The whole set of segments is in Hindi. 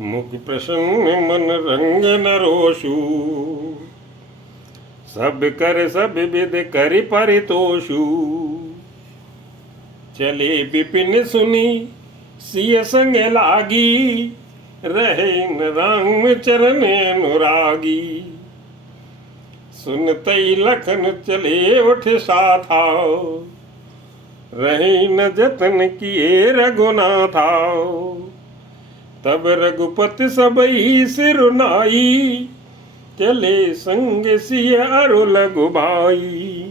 मुख प्रसन्न मन रंग न रोषु। सब कर सब विद करि परितोषु। चले विपिन सुनी सिय संग लागी। रहे न राम चरण अनुरागी। सुनतई लखन चले उठ साथा। रहे न जतन किए रघुनाथा। तब रघुपति सबई सिर नाई। चले संग सिय अरु लघु भाई।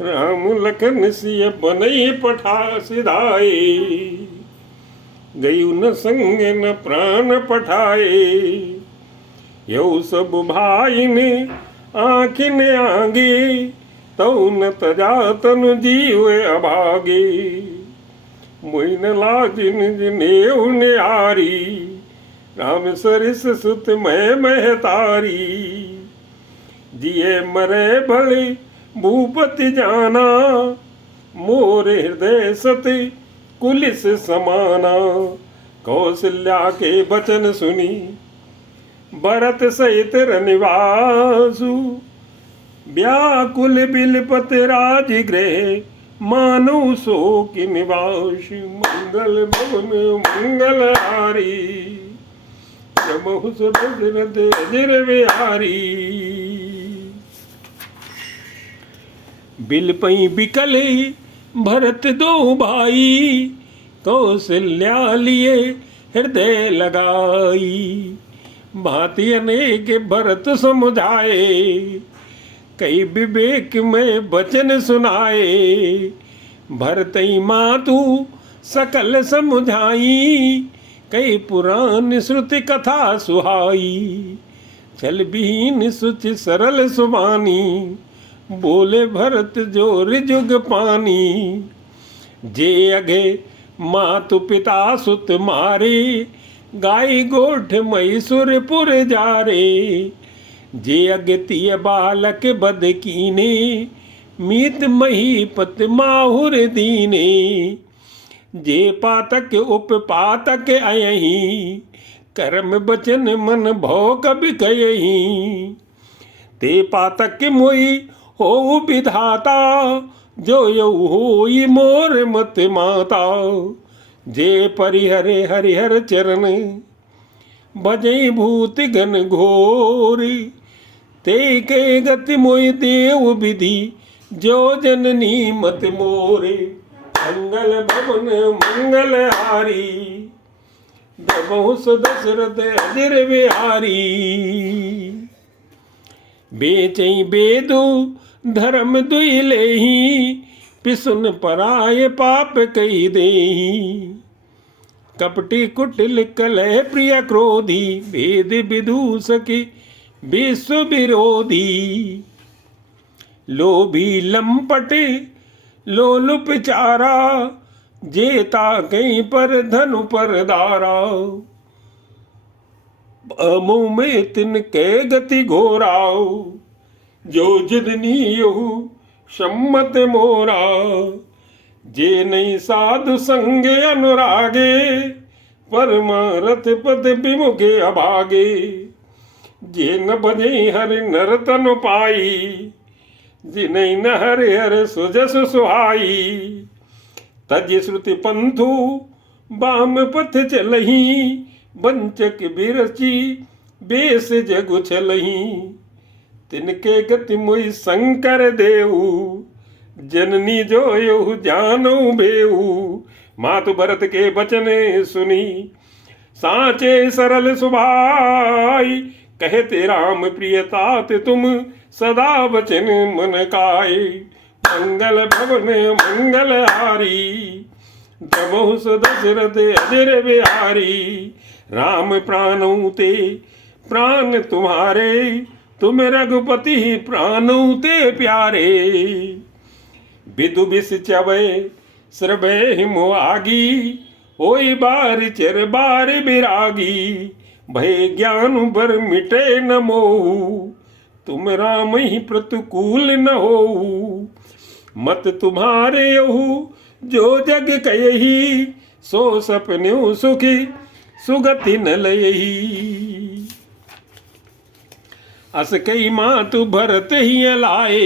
राम लखन सिय बनई पठा सिधाए। गयु न संग न प्राण पठाए। यौ सब भाई ने आँखिन आगे। तौ न तजा तनु जीव अभागे। मोइन लाजिन जिनेऊ निहारी। राम सरिस सुत मैं महतारी। जिये मरे भले भूपति जाना। मोर हृदय सति कुलिस समाना। कौशल्या के बचन सुनी। भरत सहित रनिवासु। व्याकुल बिलपत राजगृह। मानो सो कि निवास। मंगल भवन मंगल हारी। जमहु दशरथ अजर बिहारी। बिलपई बिकल भरत दो भाई। कौशल्या लिए हृदय लगाई। भांति अनेक भरत समुझाए। कई विवेक में वचन सुनाए। भरतई मातु सकल समुझाई। कई पुराण श्रुति कथा सुहाई। छल विहीन सुच सरल सुबानी। बोले भरत जोर जुग पानी। जे अगे मातु पिता सुत मारे। गाय गोठ मैसुरपुर जारे। जे अगतिय बालक बद कीने। मीत महीपत माहुर दीने। जे पातक उपपातक अयही। कर्म बचन मन भौ कबि कयही। ते पातक मोई हो विधाता। जो यऊ होई मोर मत माता। जे परिहरे हरिहर चरण। भजई भूत गण घोरी। ते के गति मोहि देव विधि। जो जननी मत मोरे। मंगल भवन मंगल हारी। दबहु दशरथ अजर बिहारी। बेचई बेदु धर्म दुई लेही। पिसुन पराय पाप कही देही। कपटी कुटिल कलह प्रिय क्रोधी। भेद विदूषकी विश्व विरोधी। लोभी लंपट लोलुप चारा। जेता कहीं पर धनु पर दारा। मुँह में तिनके गति घोराओ। जो जिदनी यहु सम्मत मोरा। जे नहीं साधु संग अनुरागे। परमारथ पद विमुखे अभागे। जे न भजे हरि नर तनु पाई। जिनहि न हरि हर सुजस सुहाई। तज श्रुति पंथु बाम पथ चलही। वंचक बिरची बेस जगु छलही। तिनके गति मोहि शंकर देऊ। जननी जो यहु जानो बेऊ। मातु भरत के बचन सुनी। साचे सरल सुभाई। कहते राम प्रिय तात तुम। सदा वचन मन काए। मंगल भवन मंगल हारी। दमहु दशरथ अजर बिहारी। राम प्राणों ते प्राण तुम्हारे। तुम रघुपति प्राणों ते प्यारे। विदु विष चवै श्रवै मोआगी। होई बार चर बार बिरागी। भय ज्ञान बर मिटे न मोहु। तुम राम ही प्रतिकूल न हो। मत तुम्हारे यहु जो जग कयही। सो सपन्यु सुखी सुगति न लयही। अस कई मातु भरत ही लाए,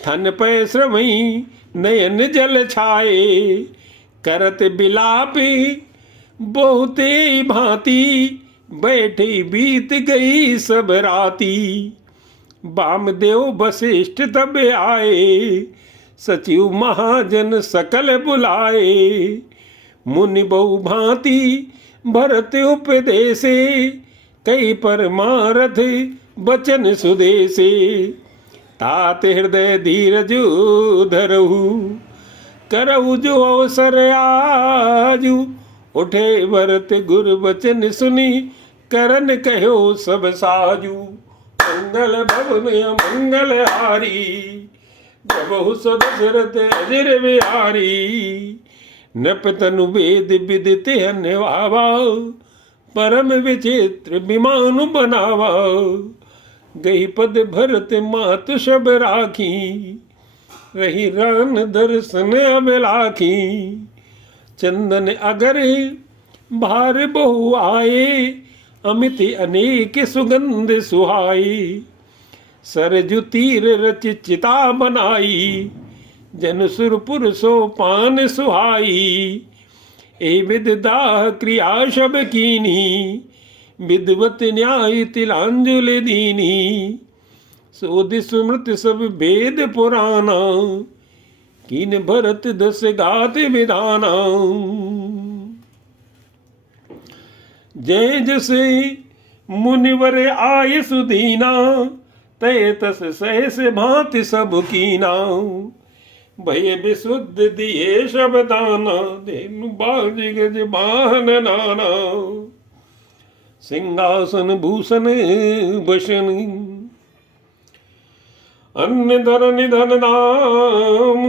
थन पै श्रमई नयन जल छाए। करत बिलापे बहुते भांति, बैठे बीत गई सब राती। वामदेव वशिष्ठ तब आए, सचिव महाजन सकल बुलाए। मुनि बहु भांति भरत उपदेशे, कई परमारथ बचन सुदेशे। तात हृदय धीरज धरहु, करहु जो अवसर आजु। उठे भरत गुर बचन सुनी, करन कहो सब साजु। मंगल भवन मंगल हारी, जबहु सब दशरथ अजर बिहारी। नृप तनु वेद विदित अन्यभावा, परम विचित्र विमान बनावा। गई पद भरत मातु शब राखी, रही रान दर्शन अबलाखी। चंदन अगर भार बहु आए, अमित अनेक सुगंध सुहाई। सरजु तीर रच चिता बनाई, जन सुरपुर सो पान सुहाई। ए विद दाह क्रिया शब कीनी, विद्वत न्याय तिलांजलि दीनी। सोधि सुमृत सब वेद पुराना, कीन भरत दस गात विधाना। जय जसे मुनिवर आय सुदीना, तय तस सहस भांति सब कीना। भय विशुद्ध दिए शबदाना, धेनु बाज गज बाहन नाना। सिंहासन भूषण भूषण, अन्न धन निधन नाम।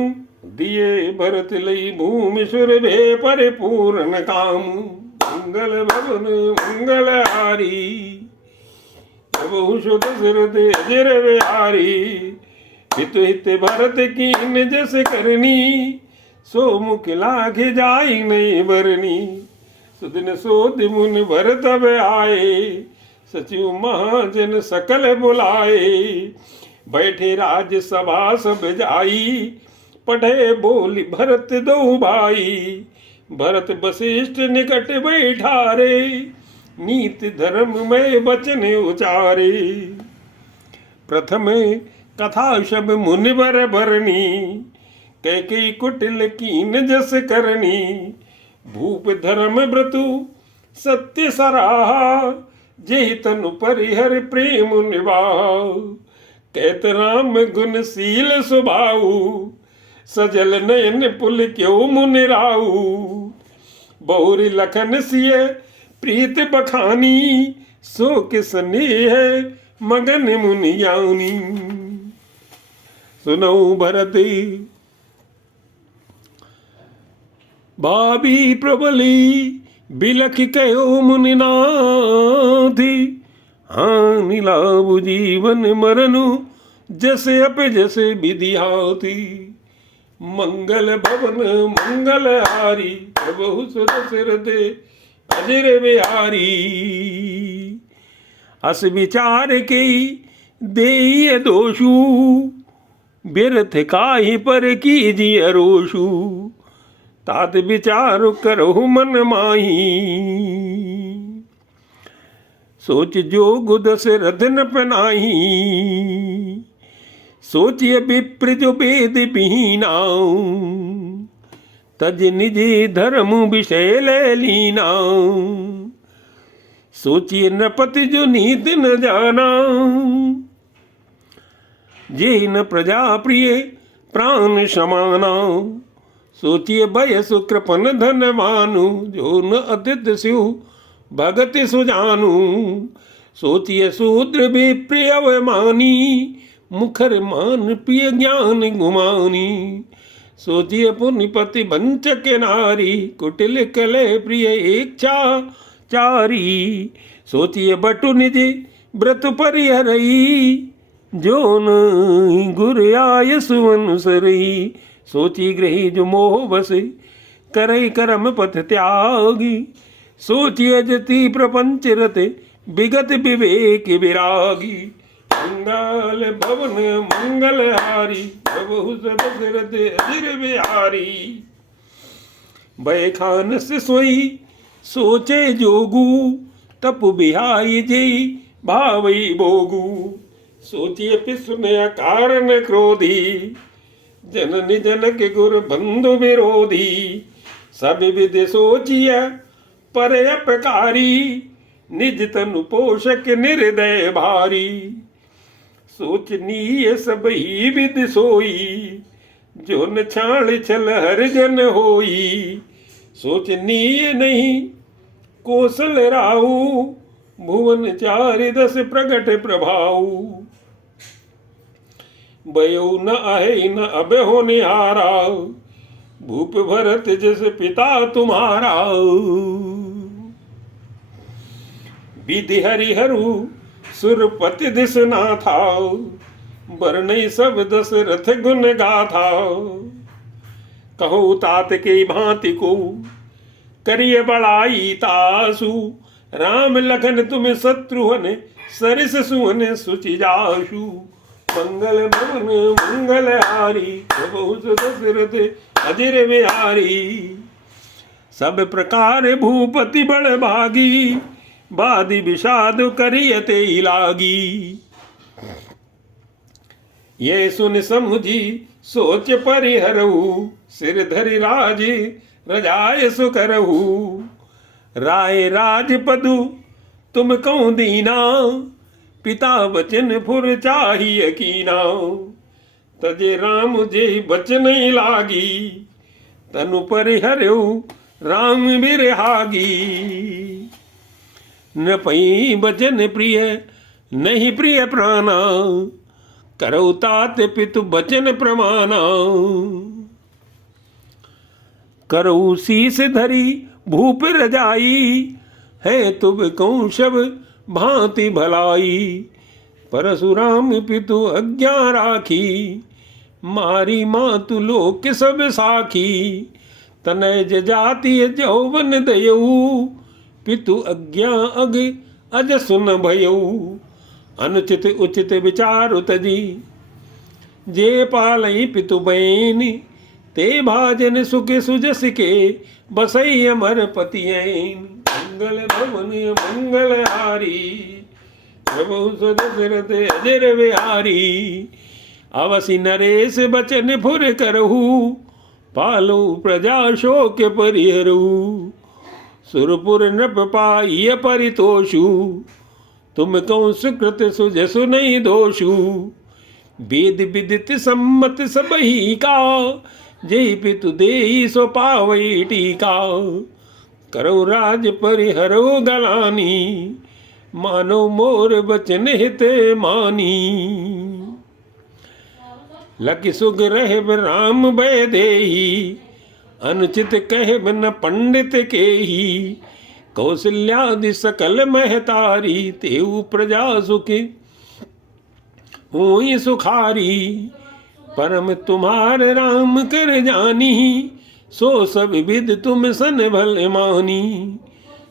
दिए भरत लई भूमि सुर भे परिपूर्ण काम। मंगल भवन मंगल हारी, बहु सुत दशरथ अजर बिहारी। हित हित भरत कीन जस करनी, सो मुख लाख जाई नहीं बरनी। सुदिन सोध मुनि भरत अब आए, सचिव महाजन सकल बुलाए। बैठे राज सभा सब जाई, पढ़े बोली भरत दो भाई। भरत वशिष्ठ निकट बैठारे, नीति धर्म में वचन उचारे। प्रथम कथा शब मुनिवर भरनी, कैकेयी कुटिल कीन जस करनी। भूप धर्म व्रतु सत्य सराहा, जेहि तनु परिहर प्रेम निभाव। कहत राम गुण शील सुभाऊ, सजल नयन पुल क्यों मुनि राऊ। बहुरी लखन सिय प्रीत बखानी, सो किस स्नेह मगन मुनि यानी। सुनौ भरत भाभी प्रबली, बिलख कहो मुनिनाथी। हानि लाभ जीवन मरनु, जैसे अप जैसे विधि हाथी। मंगल भवन मंगल हारी, बहु सुर सिर दे अजर बिहारी। अस विचार के दे दोषु, व्यर्थ काहि पर कीजिए रोषु। तात विचार करहु मन माही, सोच जोग दशरथ न पनाही। सोचिए विप्र जो वेद विहीना, तज निज धर्म विषय ले लीना। सोचिए नृपति जो नीति न जाना, जे न प्रजा प्रिय प्राण समाना। सोचिए भय सुकृपन धनवानु, जो न अतिथ शिव भगत सुजानु। सोचिए शूद्र विप्रिय अवमानी, मुखर मान प्रिय ज्ञान गुमानी। सोचिए पुण्यपति वंचक नारी, कुटिल कलह प्रिय इच्छा चारी। सोचिए बटु निज व्रत परिहरई, जो न गुर आय सुवन सरई। सोची ग्रही जो मोह बसे, करई कर्म पथ त्यागी। सोचिय जति प्रपंच रते विगत विवेक विरागी। मंगल भवन मंगलहारी प्रभु दशरथ अजिर बिहारी। बैखान से सोई सोचे जोगू तप बिहाई जई भावई भोगू। सोचिए पिसुने कारण क्रोधी जननि जनक गुर बंधु विरोधी। सब विधि सोचिय पर अपकारी निज तनु पोषक निर्दय भारी। सोचनीय सब ही विधि सोई जो न छाण छल हर जन होई। सोचनीय नहीं कौशल राहु भुवन चारि दस प्रगट प्रभाऊ। भयो न आहे न अब हो निहारा भूप भरत जस पिता तुम्हारा। विधि हरिहरु सुरपति दिस ना था बरनई सब दशरथ गुण गाथा। कहो तात के भांति को करिय बड़ाई तासु। राम लखन तुम शत्रुहन सरिस सुहन सुचि जासु। मंगल भवन मंगलहारी प्रभु दशरथ अजिर बिहारी। सब प्रकार भूपति बड़ भागी बादि विषाद करियते लागी। ये सुन समुझी सोच परिहरहु सिर धरि राज रजाय सुकरहु। राय राजपदु तुम कौं दीना पिता वचन फुर चाहिए कीना। तजे राम जे बचन लागी तनु परिहरहु राम बिरहागी। न पई बचन प्रिय नहीं प्रिय प्राणा करौ तात पितु बचन प्रमाना। करौ शीस धरी भूप रजाई है तुम कौं शब भांति भलाई। परशुराम पितु आज्ञा राखी मारी मातु लोक सब साखी। तनय जाति जौवन दयऊ पितु आज्ञा अग अज सुन भयऊ। अनुचित उचित विचार तजी जे पालई पितु बैनी। ते भाजन सुख सुजस के बसई अमर पतियैन। मंगल भवन मंगलहारी प्रभु दशरथ अजिर बिहारी। अवसि नरेश बचन फुर करहु पालो प्रजा शोक परिहरहु। सुरपुर नृप पाइय परितोषु तुम कौं सुकृत सुजसु नहीं दोषु। वेद विदित सम्मत सबही का जय पितु देहि सो पावई टीका। करो राज परिहरो गलानी मानो मोर बचन हित मानी। लखि सुग रहब राम भय देहि अनुचित कहब न पंडित केहि। कौशल्यादि सकल महतारी तेऊ प्रजा सुखी होई सुखारी। परम तुम्हार राम कर जानी सो सब विद तुम सन भल मानी।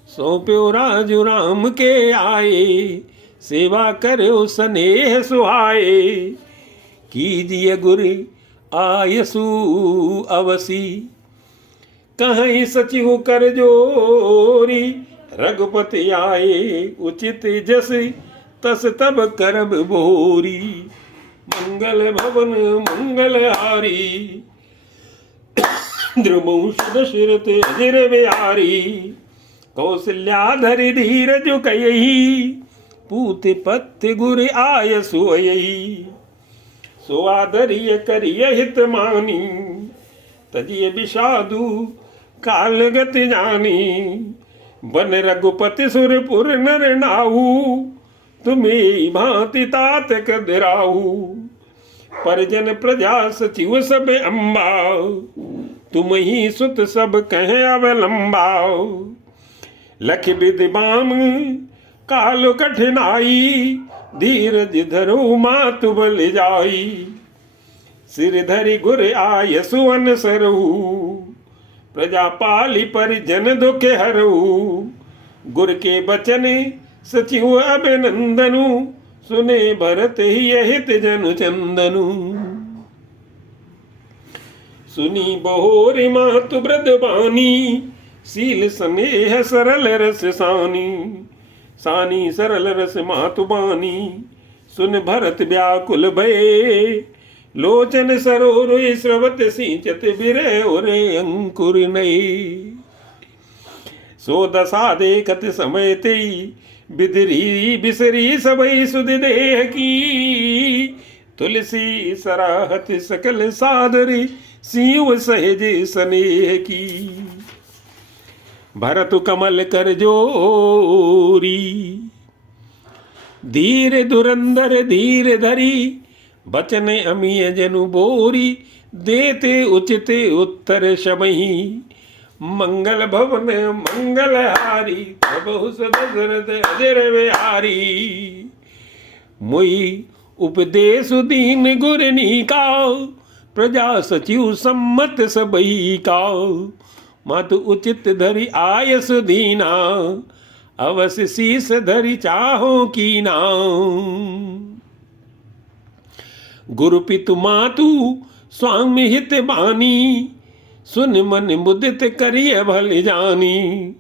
सौंप्यो राजु राम के आए सेवा करो स्नेह सुहाए। कीजिए गुर आयसु अवसी कहीं सचिव कर जोरी। रघुपति आए उचित जस तस तब करब भोरी। मंगल भवन मंगलहारी द्रुमौष दशरथ अजिर बिहारी। कौशल्याधरि धीरज कयहि पूत पत्य गुर आयसु अयहि। सो आदरिय करिय हित मानी तजिय विषादु काल गति जानी। बन रघुपति सुरपुर नर नाहु तुम्हें भांति तात कदराहु। परिजन प्रजा सचिव सब अम्बा तुम ही सुत सब कहे अवलंबा। लख विधि बाम काल कठिनाई धीरज धरो मातु बल जाई। सिर धरि गुर आय सुवन सरहु प्रजा पाली परिजन दुख हरहु। गुर के बचन सचिव अभिनंदनु, सुने भरत ही हित जन चंदनु। सुनी बहोरी मातु ब्रदबानी, सील स्नेह सरल रस सानी, सानी सरल रस मातु बानी। सुन भरत व्याकुल भये, लोचन सरोरुई स्रवत सिंचत बिरे ओरे अंकुर नये। सो दशा देखत समय तेई, बिदरी बिसरी सबई सुध देह की। तुलसी सराहत सकल सादरी, सीव सहज स्नेह की। भरत कमल कर जोरी, धीर धुरंधर धीर धरी। बचन अमीय जनु बोरी, देते उचित उत्तर शमही। मंगल भवन मंगल हारी, प्रभु दशरथ अजर बिहारी। मुई उपदेश दीन गुरनी का, प्रजा सचिव सम्मत सबई का। मत उचित धरि आयस दीना, अवश्य शीस धरि चाहो कीना। गुरु पितु मातु स्वामी हित बानी, सुन मन मुदित करिए भल जानी।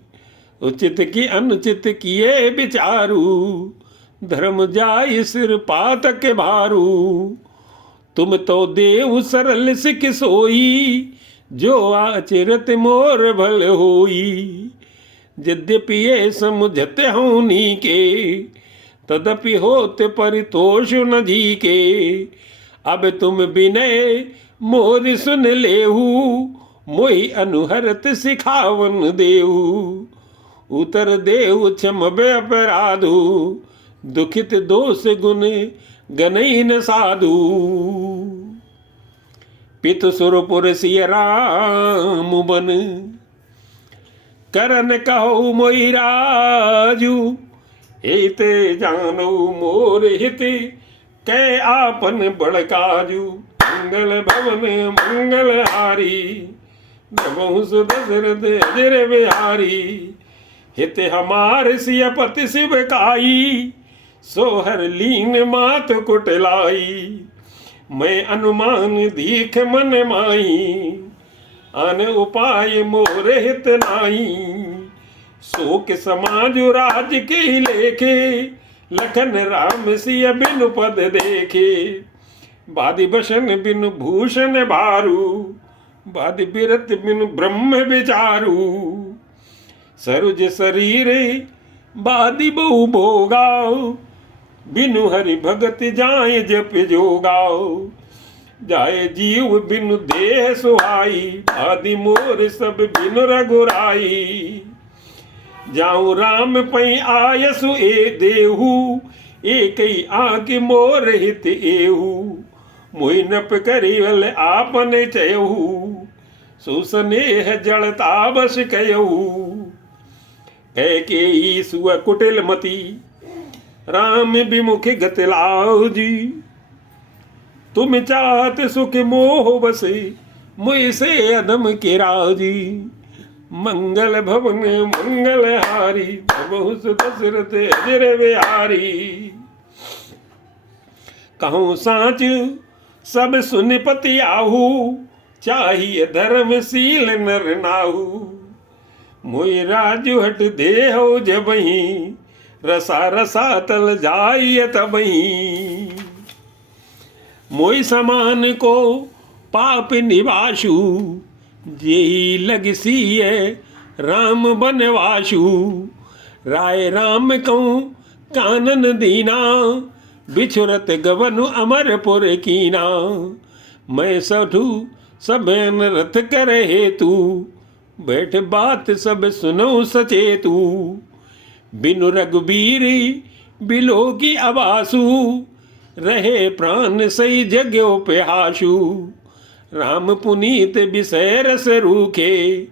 उचित की अनुचित किए विचारू, धर्म जाय सिर पातक भारू। तुम तो देव सरल सिख सोई, जो आचरत मोर भल होई। यद्यपि ये समुझत होनी के, तदपि होत परितोष न जी के। अब तुम विनय मोर सुन लेहू, मोहि अनुहरत सिखावन देहू। उतर देहु क्षम अपराधु, दुखित दोष गुण गनई न साधु। पितु सुरपुर सिय राम बन, करन कहो मोहि राजू। एते जानो मोर हित, कै आपन बड़काजू। मंगल भवन मंगल हारी, नमो दशरथ अजर बिहारी। हित हमार सिय पति शिव काई, सोहर लीन मात कुटलाई। मैं अनुमान दीख मन माई, अन उपाय मोर हित नाई। शोक समाज राज के लेखे, लखन राम सिय बिनु पद देखे। बादि बसन बिनु भूषण भारू, बादि बिरत बिनु ब्रह्म विचारू। सरुज शरीर बादि बहु भोगाओ, बिनु हरि भगत जाय जप जोगाओ। जाय जीव बिनु देह सुहाई, आदि मोर सब बिनु रघुराई। जाऊं राम पै आयसु ए देहू, एकई आंख मोर हित एहू। मोहि नप करिवल आपन चयहू, सुसनेह जड़ता बस कयहू। कैकेयी सुअ कुटिल मती, राम विमुख गत लाओ जी। तुम चाहत सुख मोह बसे, मुझ से अदम के राजी। मंगल भवन मंगल हारी, प्रभु दशरथ अजर बिहारी। कहूँ साच सब सुन पति आहू, चाहिए धर्मशील नर नाहू। मोहि राजु हट देहो जबही, रसा रसा तल जाइय तबही। मोहि समान को पाप निवासु, जेहि लग सिय राम बनवासु। राय राम कहूँ कानन दीना, बिछुरत गवनु अमरपुर कीना। मैं सठू सबेन रथ कर हेतु, बैठ बात सब सुनो सचेतु। बिनु रघुबीरी बिलो की आवासु, रहे प्राण सही जग्यो प्यासु। राम पुनीत विषय रस रूखे,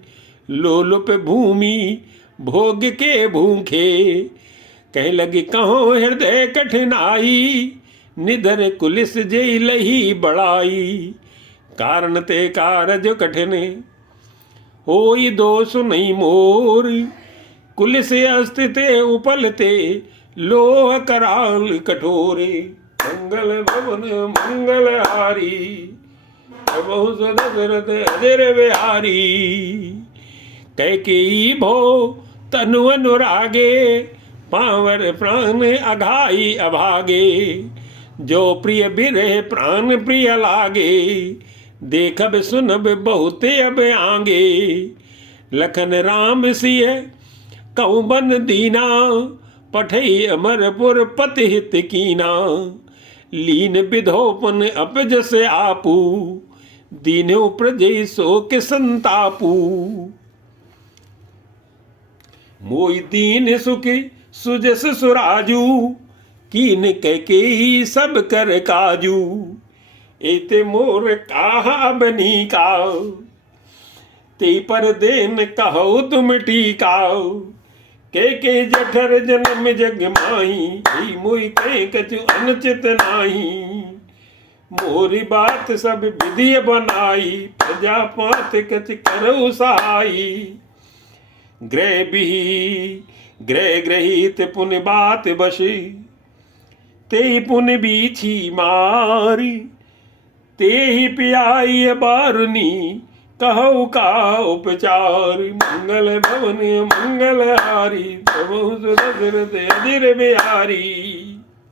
लोलुप भूमि भोग के भूखे। कह लगी कहो हृदय कठिनाई, निधर कुलिस जई लही बड़ाई। कारण ते कारज कठिन, होई दोष नहीं मोर। कुल से अस्तिते उपलते लोह कराल कठोरे मंगल भवन मंगल हारी बहुत दशरथ अजर बिहारी कैकेयी भो तनु अनुरागे पावर प्राण अघाई अभागे जो प्रिय बिरह प्राण प्रिय लागे देखब सुनब बहुत अब आगे लखन राम सिय कहूँ बन दीना पठई अमरपुर पति हित कीना लीन विधोपन अपजस आपू दीनो प्रजय शोक संतापू मोई दीन सुखी सुजस सुराजू कीन कैकेयी सब कर काजू एते मोर कहा बनी का ते पर देन कहो तुम टीकाओ के जठर जन्म जग माही ही मुई कहीं कछु अनुचित नाही मोरी बात सब विधि बनाई प्रजा पात कछ करो सहाई ग्रह भी ग्रह ग्रहित पुण्य बात बशी ते पुण्य बीछी मारी ते ही पियाई बारुनी कहो का उपचार मंगल भवन मंगल हारी प्रभु दशरथ अजर बिहारी।